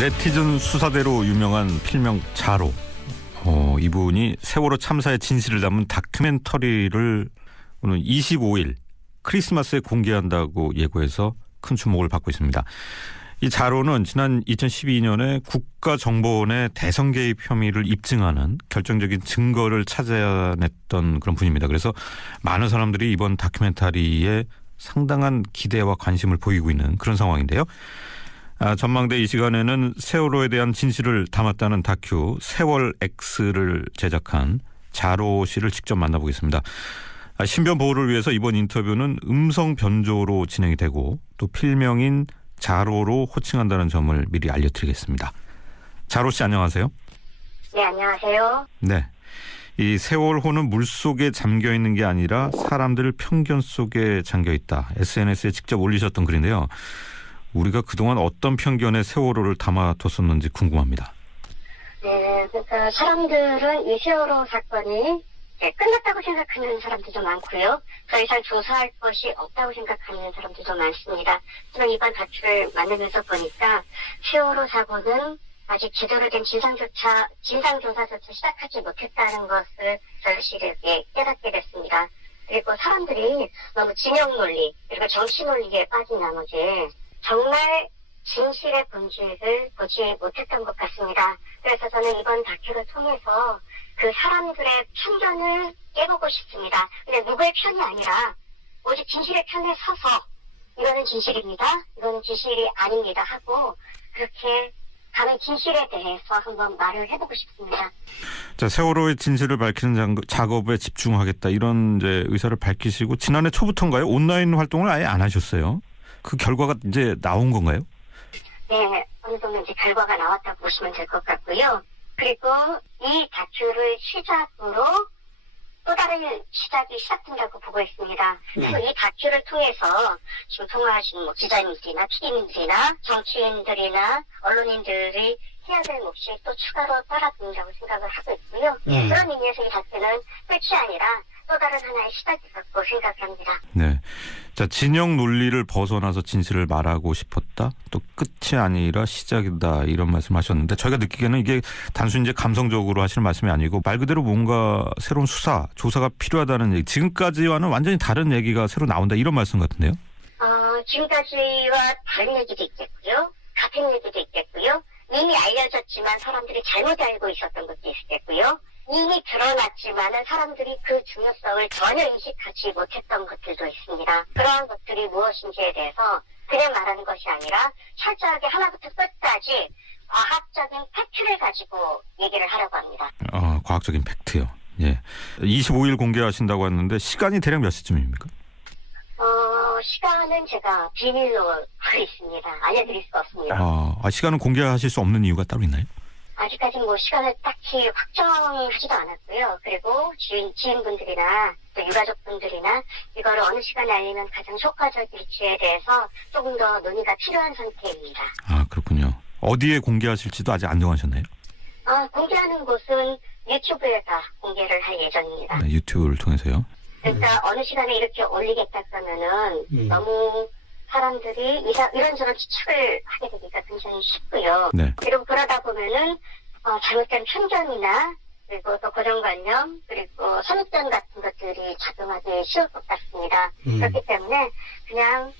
네티즌 수사대로 유명한 필명 자로. 이분이 세월호 참사의 진실을 담은 다큐멘터리를 오늘 25일 크리스마스에 공개한다고 예고해서 큰 주목을 받고 있습니다. 이 자로는 지난 2012년에 국가정보원의 대선 개입 혐의를 입증하는 결정적인 증거를 찾아냈던 그런 분입니다. 그래서 많은 사람들이 이번 다큐멘터리에 상당한 기대와 관심을 보이고 있는 그런 상황인데요. 전망대 이 시간에는 세월호에 대한 진실을 담았다는 다큐 세월 X를 제작한 자로 씨를 직접 만나보겠습니다. 신변 보호를 위해서 이번 인터뷰는 음성 변조로 진행이 되고 또 필명인 자로로 호칭한다는 점을 미리 알려드리겠습니다. 자로 씨 안녕하세요. 네, 안녕하세요. 네, 이 세월호는 물속에 잠겨 있는 게 아니라 사람들 편견 속에 잠겨 있다. SNS에 직접 올리셨던 글인데요. 우리가 그동안 어떤 편견에 세월호를 담아뒀었는지 궁금합니다. 네, 그러니까 사람들은 이 세월호 사건이 끝났다고 생각하는 사람들도 많고요. 더 이상 조사할 것이 없다고 생각하는 사람들도 많습니다. 하지만 이번 다큐를 만들면서 보니까 세월호 사고는 아직 제대로 된 진상조사조차 시작하지 못했다는 것을 절실하게 깨닫게 됐습니다. 그리고 사람들이 너무 진영 논리 그리고 정치 논리에 빠진 나머지 정말 진실의 본질을 보지 못했던 것 같습니다. 그래서 저는 이번 다큐를 통해서 그 사람들의 편견을 깨보고 싶습니다. 근데 누구의 편이 아니라 오직 진실의 편에 서서 이거는 진실입니다. 이거는 진실이 아닙니다 하고 그렇게 다른 진실에 대해서 한번 말을 해보고 싶습니다. 자, 세월호의 진실을 밝히는 작업에 집중하겠다 이런 이제 의사를 밝히시고 지난해 초부터인가요? 온라인 활동을 아예 안 하셨어요? 그 결과가 이제 나온 건가요? 네, 어느 정도 이제 결과가 나왔다고 보시면 될 것 같고요. 그리고 이 다큐를 시작으로 또 다른 시작이 시작된다고 보고 있습니다. 그래서 이 다큐를 통해서 지금 통화하신 기자님들이나 PD님들이나 정치인들이나 언론인들이 해야 될 몫이 또 추가로 따라붙는다고 생각을 하고 있고요. 그런 의미에서 이 다큐는 끝이 아니라 또 다른 하나의 시작이라고 생각합니다. 네. 자, 진영 논리를 벗어나서 진실을 말하고 싶었다. 또 끝이 아니라 시작이다. 이런 말씀하셨는데 저희가 느끼기에는 이게 단순히 이제 감성적으로 하시는 말씀이 아니고 말 그대로 뭔가 새로운 수사, 조사가 필요하다는 얘기. 지금까지와는 완전히 다른 얘기가 새로 나온다. 이런 말씀 같은데요. 지금까지와 다른 얘기도 있겠고요. 같은 얘기도 있겠고요. 이미 알려졌지만 사람들이 잘못 알고 있었던 것도 있겠고요. 이미 드러났지만은 사람들이 그 중요성을 전혀 인식하지 못했던 것들도 있습니다. 그러한 것들이 무엇인지에 대해서 그냥 말하는 것이 아니라 철저하게 하나부터 끝까지 과학적인 팩트를 가지고 얘기를 하려고 합니다. 과학적인 팩트요. 예. 25일 공개하신다고 했는데 시간이 대략 몇 시쯤입니까? 시간은 제가 비밀로 하고 있습니다. 알려드릴 수가 없습니다. 시간은 공개하실 수 없는 이유가 따로 있나요? 아직까지는 시간을 딱히 확정하지도 않았고요. 그리고 지인분들이나 또 유가족분들이나 이거를 어느 시간에 알리면 가장 효과적일지에 대해서 조금 더 논의가 필요한 상태입니다. 그렇군요. 어디에 공개하실지도 아직 안 정하셨나요? 공개하는 곳은 유튜브에다 공개를 할 예정입니다. 네, 유튜브를 통해서요? 그러니까 어느 시간에 이렇게 올리겠다 그러면은 너무 사람들이 이런저런 추측을 하게 되니까 굉장히 쉽고요. 네. 그리고 그러다 보면은 잘못된 편견이나 그리고 또 고정관념 그리고 선입견 같은 것들이 작용하기 쉬울 것 같습니다. 그렇기 때문에 그냥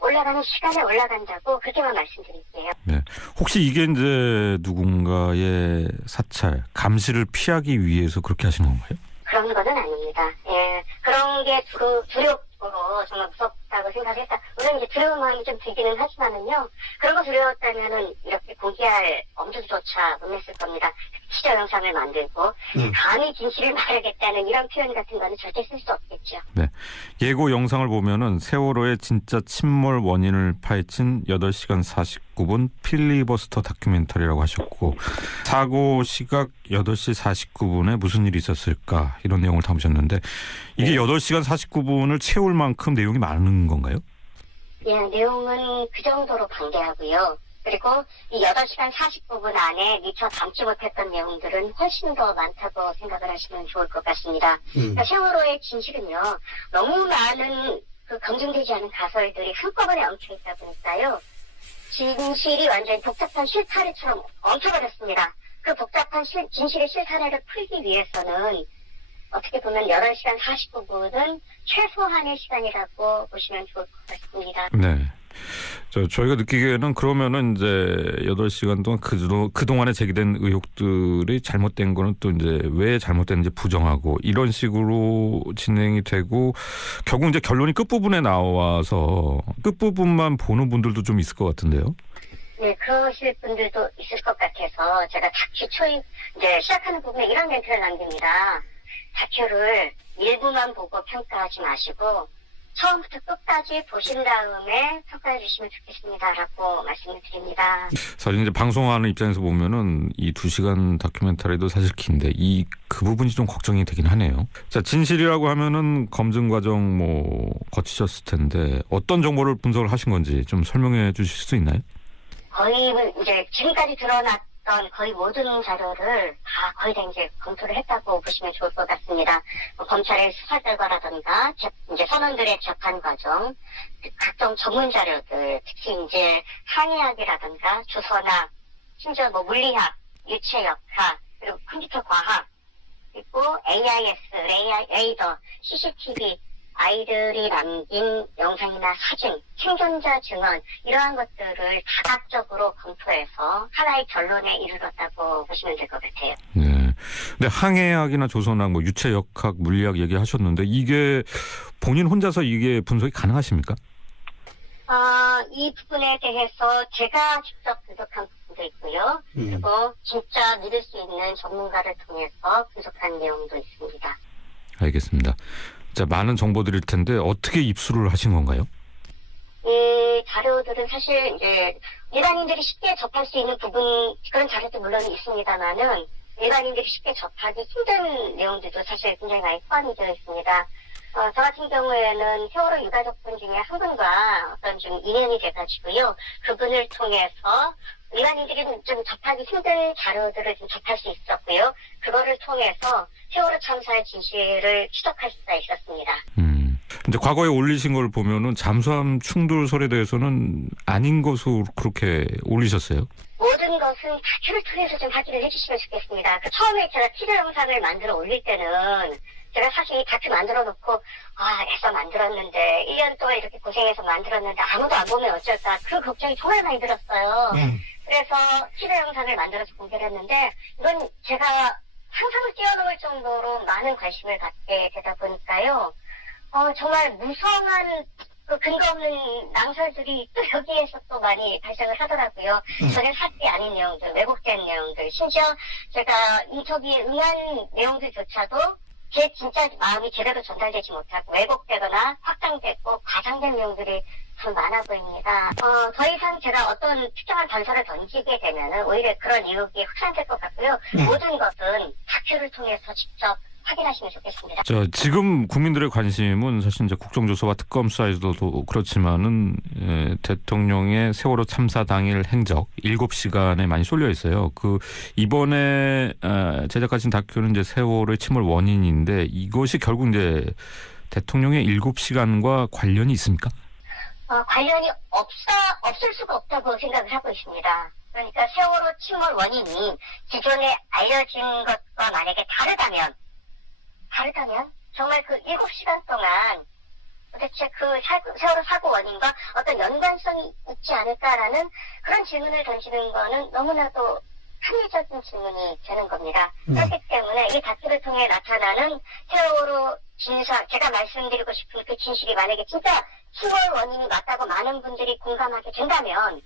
올라가는 시간에 올라간다고 그렇게만 말씀드릴게요. 네. 혹시 이게 이제 누군가의 사찰, 감시를 피하기 위해서 그렇게 하신 건가요? 그런 거는 아닙니다. 그런 게 두렵고 정말 무섭다고 생각했다. 물론 이제 두려운 마음이 좀 들기는 하지만은요. 그런 거 두려웠다면은 이렇게 공개할 엄두조차 못 냈을 겁니다. 시저 영상을 만들고 감히 진실을 말하겠다는 이런 표현 같은 거는 절대 쓸 수 없겠죠. 네. 예고 영상을 보면은 세월호의 진짜 침몰 원인을 파헤친 8시간 49분 필리버스터 다큐멘터리라고 하셨고 사고 시각 8시 49분에 무슨 일이 있었을까 이런 내용을 담으셨는데 이게 8시간 49분을 채울 만큼 내용이 많은 건가요? 예, 내용은 그 정도로 방대하고요. 그리고 이 8시간 49분 안에 미처 담지 못했던 내용들은 훨씬 더 많다고 생각을 하시면 좋을 것 같습니다. 그러니까 세월호의 진실은요. 너무 많은 검증되지 않은 가설들이 한꺼번에 엉켜 있다 보니까요. 진실이 완전히 복잡한 실타래처럼 엉켜버렸습니다. 그 복잡한 진실의 실타래를 풀기 위해서는 어떻게 보면 8시간 49분은 최소한의 시간이라고 보시면 좋을 것 같습니다. 네. 저희가 느끼기에는 그러면은 이제 8시간 동안 그동안에 제기된 의혹들이 잘못된 거는 또 이제 왜 잘못됐는지 부정하고 이런 식으로 진행이 되고 결국 이제 결론이 끝부분에 나와서 끝부분만 보는 분들도 좀 있을 것 같은데요. 네, 그러실 분들도 있을 것 같아서 제가 다큐 이제 시작하는 부분에 이런 멘트를 남깁니다. 다큐를 일부만 보고 평가하지 마시고 처음부터 끝까지 보신 다음에 평가해 주시면 좋겠습니다라고 말씀을 드립니다. 사실 이제 방송하는 입장에서 보면은 이 2시간 다큐멘터리도 사실 긴데 그 부분이 좀 걱정이 되긴 하네요. 자, 진실이라고 하면은 검증 과정 거치셨을 텐데 어떤 정보를 분석을 하신 건지 좀 설명해 주실 수 있나요? 거의 이제 지금까지 드러났던 거의 모든 자료를 거의 다 이제 검토를 했다고 보시면 좋을 것 같습니다. 검찰의 수사 결과라든가 이제 선원들의 재판 과정, 각종 전문 자료들, 특히 이제 항해학이라든가 주선학, 심지어 물리학, 유체역학, 그리고 컴퓨터 과학, 그리고 AIS, 레이더, CCTV, 아이들이 남긴 영상이나 사진, 생존자 증언 이러한 것들을 다각적으로 검토해서 하나의 결론에 이르렀다고 보시면 될 것 같아요. 네. 근데 항해학이나 조선학, 유체역학, 물리학 얘기하셨는데 이게 본인 혼자서 이게 분석이 가능하십니까? 이 부분에 대해서 제가 직접 분석한 부분도 있고요. 그리고 진짜 믿을 수 있는 전문가를 통해서 분석한 내용도 있습니다. 알겠습니다. 자, 많은 정보들일 텐데 어떻게 입수를 하신 건가요? 이 자료들은 사실 이제 일반인들이 쉽게 접할 수 있는 부분 그런 자료도 물론 있습니다만은 일반인들이 쉽게 접하기 힘든 내용들도 사실 굉장히 많이 포함이 되어 있습니다. 저 같은 경우에는 세월호 유가족분 중에 한 분과 어떤 좀 인연이 돼가지고요. 그분을 통해서 일반인들이 좀 접하기 힘든 자료들을 좀 접할 수 있었고요. 그거를 통해서 세월호 참사의 진실을 추적할 수가 있었습니다. 이제 과거에 올리신 걸 보면은 잠수함 충돌설에 대해서는 아닌 것으로 그렇게 올리셨어요? 모든 것은 다큐를 통해서 좀 확인을 해주시면 좋겠습니다. 처음에 제가 티저 영상을 만들어 올릴 때는 제가 사실 이 다큐 만들어 놓고 애써 만들었는데 1년 동안 이렇게 고생해서 만들었는데 아무도 안 보면 어쩔까 그 걱정이 정말 많이 들었어요. 그래서 티저 영상을 만들어서 공개를 했는데 이건 제가 상상을 뛰어넘을 정도로 많은 관심을 갖게 되다 보니까요. 정말 무성한 그 근거 없는 낭설들이 또 여기에서 또 많이 발생을 하더라고요. 전혀 사실이 아닌 내용들, 왜곡된 내용들, 심지어 제가 인터뷰에 응한 내용들조차도 제 진짜 마음이 제대로 전달되지 못하고 왜곡되거나 확장됐고 과장된 내용들이 참 많아 보입니다. 더 이상 제가 어떤 특정한 단서를 던지게 되면은 오히려 그런 의혹이 확산될 것 같고요. 모든 것은 다큐를 통해서 직접 확인하시면 좋겠습니다. 자, 지금 국민들의 관심은 사실 이제 국정조사와 특검 수사에서도 그렇지만은 대통령의 세월호 참사 당일 행적 7시간에 많이 쏠려 있어요. 이번에 제작하신 다큐는 이제 세월호의 침몰 원인인데 이것이 결국 이제 대통령의 7시간과 관련이 있습니까? 관련이 없을 수가 없다고 생각을 하고 있습니다. 그러니까 세월호 침몰 원인이 기존에 알려진 것과 만약에 다르다면 정말 그 7시간 동안 도대체 그 세월호 사고 원인과 어떤 연관성이 있지 않을까라는 그런 질문을 던지는 거는 너무나도 합리적인 질문이 되는 겁니다. 그렇기 때문에 이 다큐를 통해 나타나는 세월호 진상, 제가 말씀드리고 싶은 그 진실이 만약에 진짜 침몰 원인이 맞다고 많은 분들이 공감하게 된다면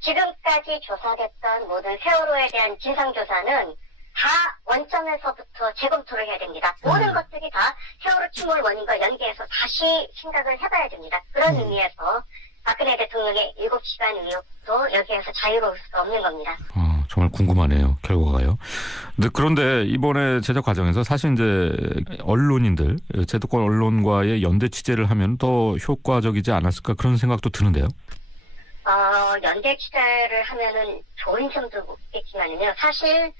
지금까지 조사됐던 모든 세월호에 대한 진상조사는 다 원점에서부터 재검토를 해야 됩니다. 모든 것들이 다 세월호 침몰 원인과 연계해서 다시 생각을 해봐야 됩니다. 그런 의미에서 박근혜 대통령의 7시간 의혹도 여기에서 자유로울 수가 없는 겁니다. 정말 궁금하네요. 결과가요. 그런데 이번에 제작 과정에서 사실 이제 언론인들, 제도권 언론과의 연대 취재를 하면 더 효과적이지 않았을까 그런 생각도 드는데요. 연대 취재를 하면은 좋은 점도 있겠지만요. 사실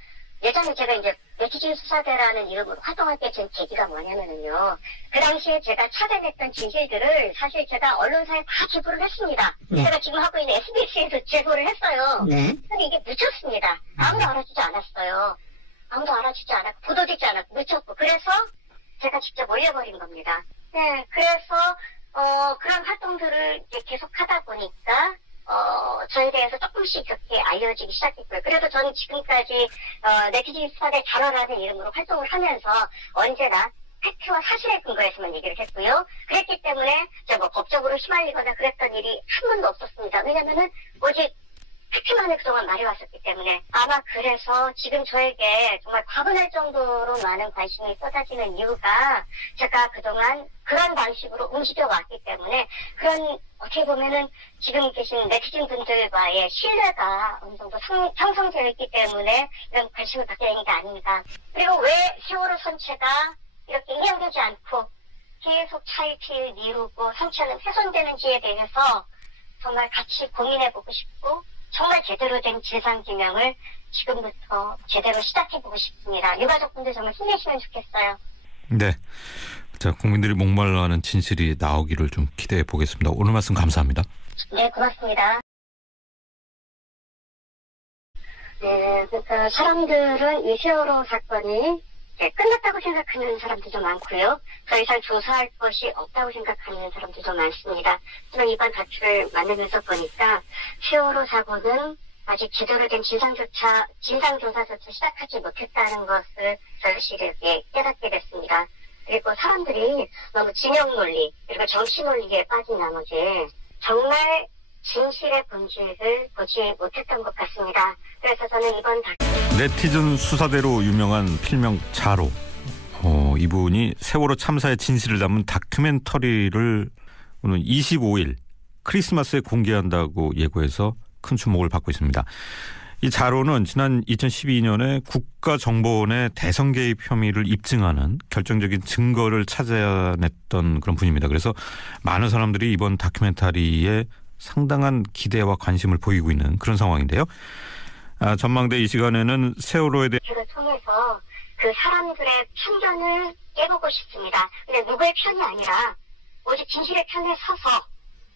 예전에 제가 이제 네티즌 수사대라는 이름으로 활동하게 된 계기가 뭐냐면은요. 그 당시에 제가 찾아냈던 진실들을 사실 제가 언론사에 다 제보를 했습니다. 네. 제가 지금 하고 있는 SBS에도 제보를 했어요. 네. 근데 이게 묻혔습니다. 아무도 알아주지 않았어요. 아무도 알아주지 않았고 보도되지 않았고 묻혔고 그래서 제가 직접 올려버린 겁니다. 네, 그래서 그런 활동들을 이제 계속 하다 보니까 저에 대해서 조금씩 그렇게 알려지기 시작했고요. 그래도 저는 지금까지 네티즌 수사대 자료라는 이름으로 활동을 하면서 언제나 팩트와 사실에 근거해서만 얘기를 했고요. 그랬기 때문에 제가 뭐 법적으로 휘말리거나 그랬던 일이 한 번도 없었습니다. 왜냐면은 오직 팩트만을 그동안 말해왔었기 때문에 아마 그래서 지금 저에게 정말 과분할 정도로 많은 관심이 쏟아지는 이유가 제가 그동안 그런 방식으로 움직여왔기 때문에 그런 어떻게 보면은 지금 계신 네티즌 분들과의 신뢰가 어느 정도 형성되어 있기 때문에 이런 관심을 받게 된 게 아닌가. 그리고 왜 세월호 선체가 이렇게 인양되지 않고 계속 차일피일 미루고 선체는 훼손되는지에 대해서 정말 같이 고민해보고 싶고 정말 제대로 된 진상규명을 지금부터 제대로 시작해보고 싶습니다. 유가족분들 정말 힘내시면 좋겠어요. 네. 자, 국민들이 목말라하는 진실이 나오기를 좀 기대해 보겠습니다. 오늘 말씀 감사합니다. 네, 고맙습니다. 네, 그러니까 사람들은 이 세월호 사건이 끝났다고 생각하는 사람들도 많고요. 더 이상 조사할 것이 없다고 생각하는 사람들도 많습니다. 하지만 이번 다큐를 만나면서 보니까 세월호 사고는 아직 제대로 된 진상조사조차 시작하지 못했다는 것을 절실하게 깨닫게 됐습니다. 그리고 사람들이 너무 진영 논리 그리고 정치 논리에 빠진 나머지 정말 진실의 본질을 보지 못했던 것 같습니다. 그래서 저는 이번 네티즌 수사대로 유명한 필명 자로 이분이 세월호 참사의 진실을 담은 다큐멘터리를 오늘 25일 크리스마스에 공개한다고 예고해서 큰 주목을 받고 있습니다. 이 자로는 지난 2012년에 국가정보원의 대선 개입 혐의를 입증하는 결정적인 증거를 찾아냈던 그런 분입니다. 그래서 많은 사람들이 이번 다큐멘터리에 상당한 기대와 관심을 보이고 있는 그런 상황인데요. 전망대 이 시간에는 세월호에 대해 를 통해서 그 사람들의 편견을 깨보고 싶습니다. 근데 누구의 편이 아니라 오직 진실의 편에 서서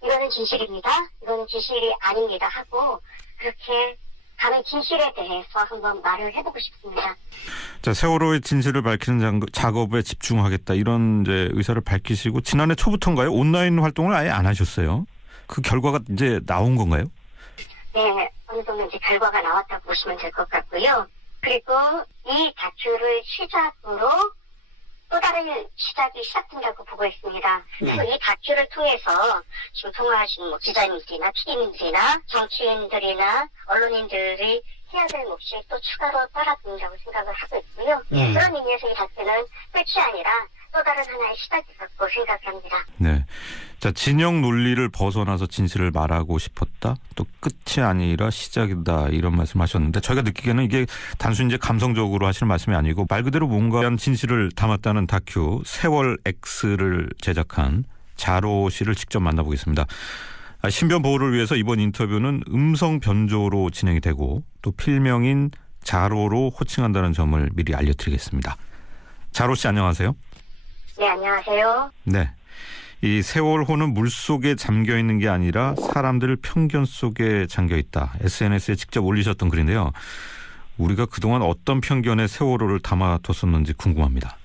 이거는 진실입니다. 이거는 진실이 아닙니다 하고 그렇게 다른 진실에 대해서 한번 말을 해보고 싶습니다. 자, 세월호의 진실을 밝히는 작업에 집중하겠다 이런 이제 의사를 밝히시고 지난해 초부터인가요? 온라인 활동을 아예 안 하셨어요. 그 결과가 이제 나온 건가요? 네, 어느 정도 이제 결과가 나왔다고 보시면 될 것 같고요. 그리고 이 다큐를 시작으로 또 다른 시작이 시작된다고 보고 있습니다. 그래서 이 다큐를 통해서 지금 통화하신 기자님들이나 PD님들이나 정치인들이나 언론인들이 해야 될 몫이 또 추가로 따라붙는다고 생각을 하고 있고요. 그런 의미에서 이 다큐는 끝이 아니라 또 다른 하나의 시작이라고 생각합니다. 네. 자, 진영 논리를 벗어나서 진실을 말하고 싶었다. 또 끝이 아니라 시작이다. 이런 말씀하셨는데 저희가 느끼기에는 이게 단순히 이제 감성적으로 하시는 말씀이 아니고 말 그대로 뭔가 진실을 담았다는 다큐 세월 X를 제작한 자로 씨를 직접 만나보겠습니다. 신변 보호를 위해서 이번 인터뷰는 음성 변조로 진행이 되고 또 필명인 자로로 호칭한다는 점을 미리 알려드리겠습니다. 자로 씨 안녕하세요. 네, 안녕하세요. 네. 이 세월호는 물속에 잠겨 있는 게 아니라 사람들 편견 속에 잠겨 있다. SNS에 직접 올리셨던 글인데요. 우리가 그동안 어떤 편견에 세월호를 담아뒀었는지 궁금합니다.